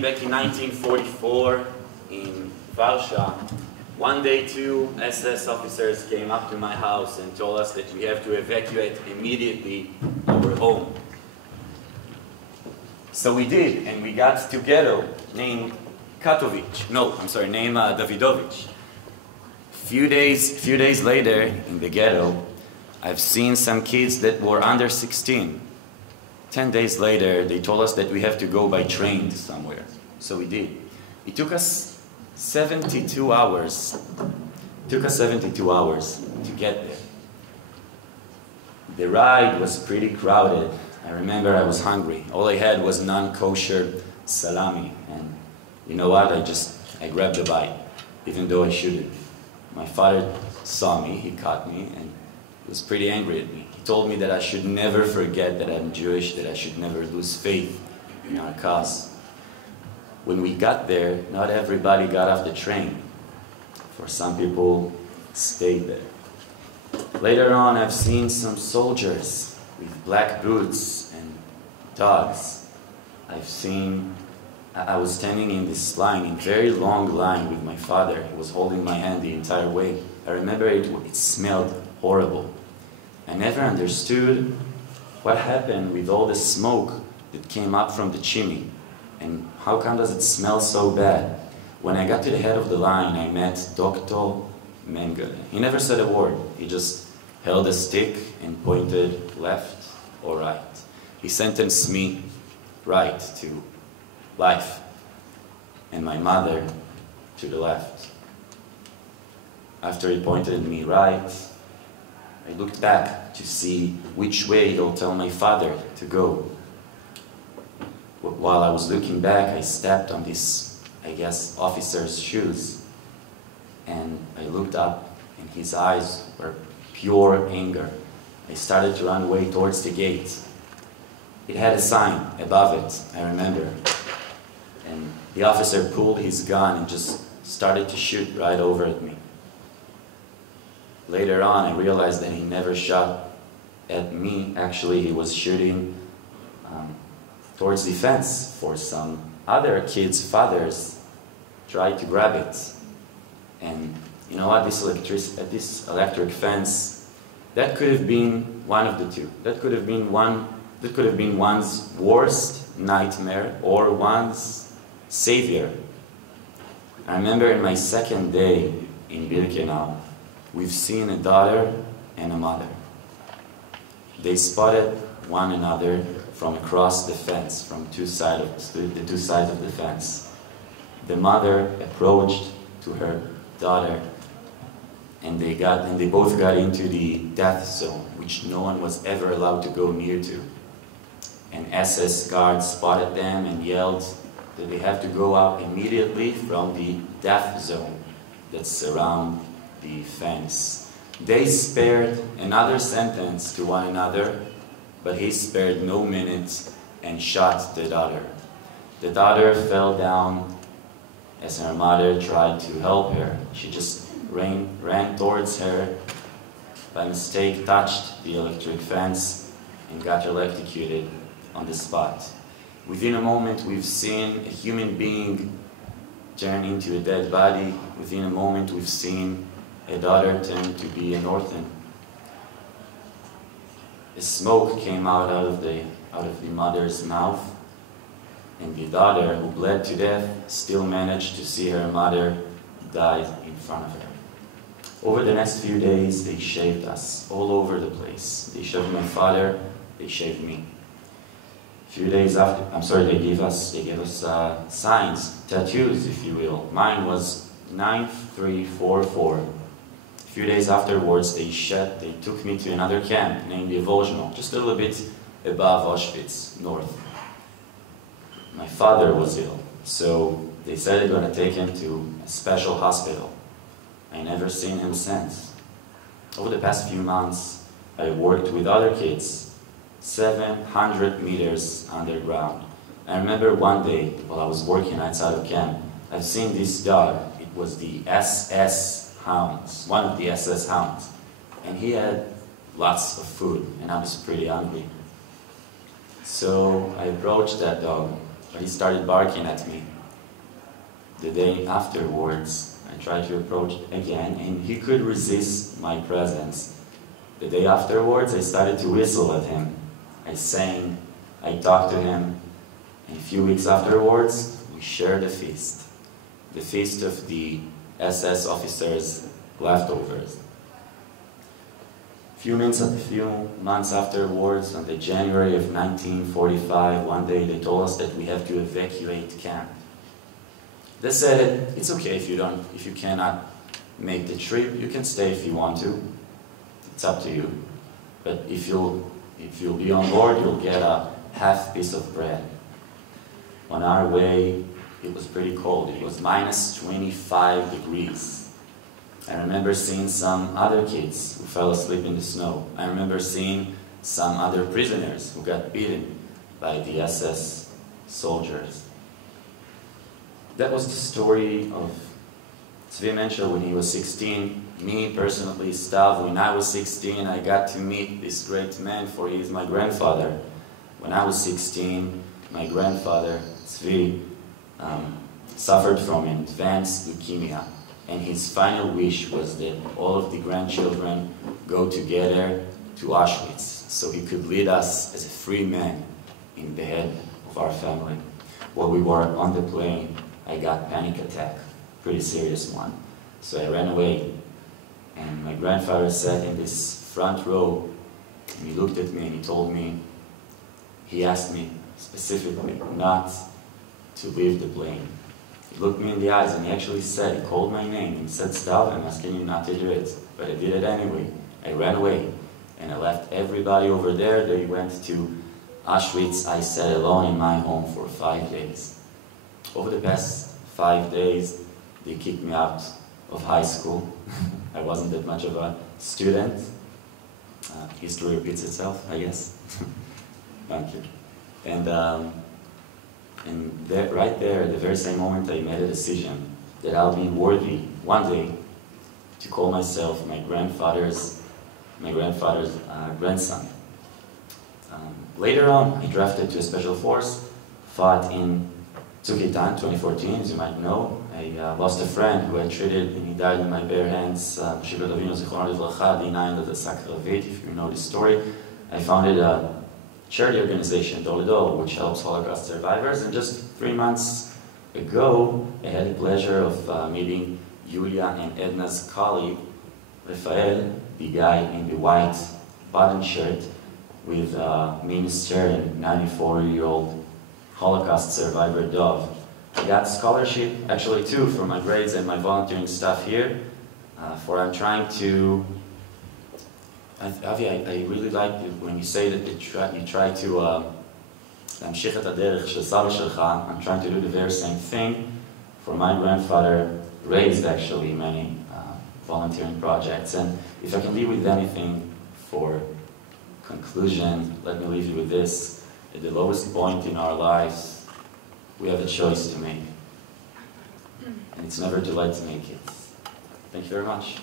Back in 1944 in Warsaw, one day 2 SS officers came up to my house and told us that we have to evacuate immediately our home. So we did, and we got to ghetto named named Davidovich. Few days later in the ghetto, I've seen some kids that were under 16. 10 days later, they told us that we have to go by train to somewhere. So we did. It took us 72 hours. It took us 72 hours to get there. The ride was pretty crowded. I remember I was hungry. All I had was non-kosher salami. And you know what? I grabbed a bite, even though I shouldn't. My father saw me, he caught me, and he was pretty angry at me. He told me that I should never forget that I'm Jewish, that I should never lose faith in our cause. When we got there, not everybody got off the train. For some people, stayed there. Later on, I've seen some soldiers with black boots and dogs. I was standing in this line, in very long line with my father. He was holding my hand the entire way. I remember it smelled horrible. I never understood what happened with all the smoke that came up from the chimney. And how come does it smell so bad? When I got to the head of the line, I met Dr. Mengele. He never said a word. He just held a stick and pointed left or right. He sentenced me right to life, and my mother to the left. After he pointed me right, I looked back to see which way he'll tell my father to go. While I was looking back, I stepped on this, I guess, officer's shoes, and I looked up, and his eyes were pure anger. I started to run away towards the gate. It had a sign above it, I remember, and the officer pulled his gun and just started to shoot right over at me. Later on, I realized that he never shot at me. Actually, he was shooting towards the fence for some other kids' fathers tried to grab it. And you know what, this electric fence, that could have been one of the two. That could have been one's worst nightmare or one's savior. I remember in my second day in Birkenau, we've seen a daughter and a mother. They spotted one another from across the fence, from the two sides of the fence. The mother approached to her daughter, and they both got into the death zone, which no one was ever allowed to go near to. An SS guard spotted them and yelled that they have to go out immediately from the death zone that's around the fence. They spared another sentence to one another, but he spared no minutes and shot the daughter. The daughter fell down as her mother tried to help her. She just ran towards her, by mistake touched the electric fence and got electrocuted on the spot. Within a moment, we've seen a human being turn into a dead body. Within a moment, we've seen a daughter turn to be an orphan. The smoke came out of the mother's mouth, and the daughter, who bled to death, still managed to see her mother die in front of her. Over the next few days, they shaved us all over the place. They shaved my father, they shaved me. A few days after, they gave us signs, tattoos, if you will. Mine was 9344. A few days afterwards, they took me to another camp named Evolgenal, just a little bit above Auschwitz, north. My father was ill, so they said they're going to take him to a special hospital. I never seen him since. Over the past few months, I worked with other kids, 700 meters underground. I remember one day, while I was working outside of camp, I've seen this dog. It was the SS hounds, one of the SS hounds. And he had lots of food, and I was pretty hungry. So I approached that dog, but he started barking at me. The day afterwards, I tried to approach again, and he could resist my presence. The day afterwards, I started to whistle at him. I sang, I talked to him, and a few weeks afterwards, we shared a feast. The feast of the SS officers' leftovers. A few months afterwards, on the January of 1945, one day they told us that we have to evacuate camp. They said, it's okay if you cannot make the trip, you can stay if you want to. It's up to you. But if you'll be on board, you'll get a half piece of bread. On our way, it was pretty cold. It was minus 25 degrees. I remember seeing some other kids who fell asleep in the snow. I remember seeing some other prisoners who got beaten by the SS soldiers. That was the story of Mנשל when he was 16. Me personally, Stav, when I was 16, I got to meet this great man, for he is my grandfather. When I was 16, my grandfather, Tzvi, suffered from advanced leukemia, and his final wish was that all of the grandchildren go together to Auschwitz, so he could lead us as a free man in the head of our family. While we were on the plane, I got panic attack, pretty serious one. So I ran away, and my grandfather sat in this front row, and he looked at me and he told me, he asked me specifically not to leave the plane. He looked me in the eyes and he actually said, he called my name and said, "Stop, I'm asking you not to do it." But I did it anyway. I ran away, and I left everybody over there. They went to Auschwitz. I sat alone in my home for 5 days. Over the past 5 days, they kicked me out of high school. I wasn't that much of a student. History repeats itself, I guess. Thank you. And right there, at the very same moment, I made a decision that I'll be worthy one day to call myself my grandfather's grandson. Later on, I drafted to a special force, fought in 2014, as you might know. I lost a friend who had treated, and he died in my bare hands, day 9 of the Sakravit, if you know the story. I founded a charity organization, Toldo, which helps Holocaust survivors, and just 3 months ago, I had the pleasure of meeting Yulia and Edna's colleague, Rafael, the guy in the white button shirt with Minister and 94-year-old Holocaust survivor Dov. I got scholarship, actually too, for my grades and my volunteering stuff here, for I'm trying to... Avi, I really like it when you say that you try to להמשיך את הדרך של סבא שלך. I'm trying to do the very same thing. For my grandfather raised actually many volunteering projects, and if I can leave with anything for conclusion, let me leave you with this. At the lowest point in our lives, we have a choice to make, and it's never too late to make it. Thank you very much.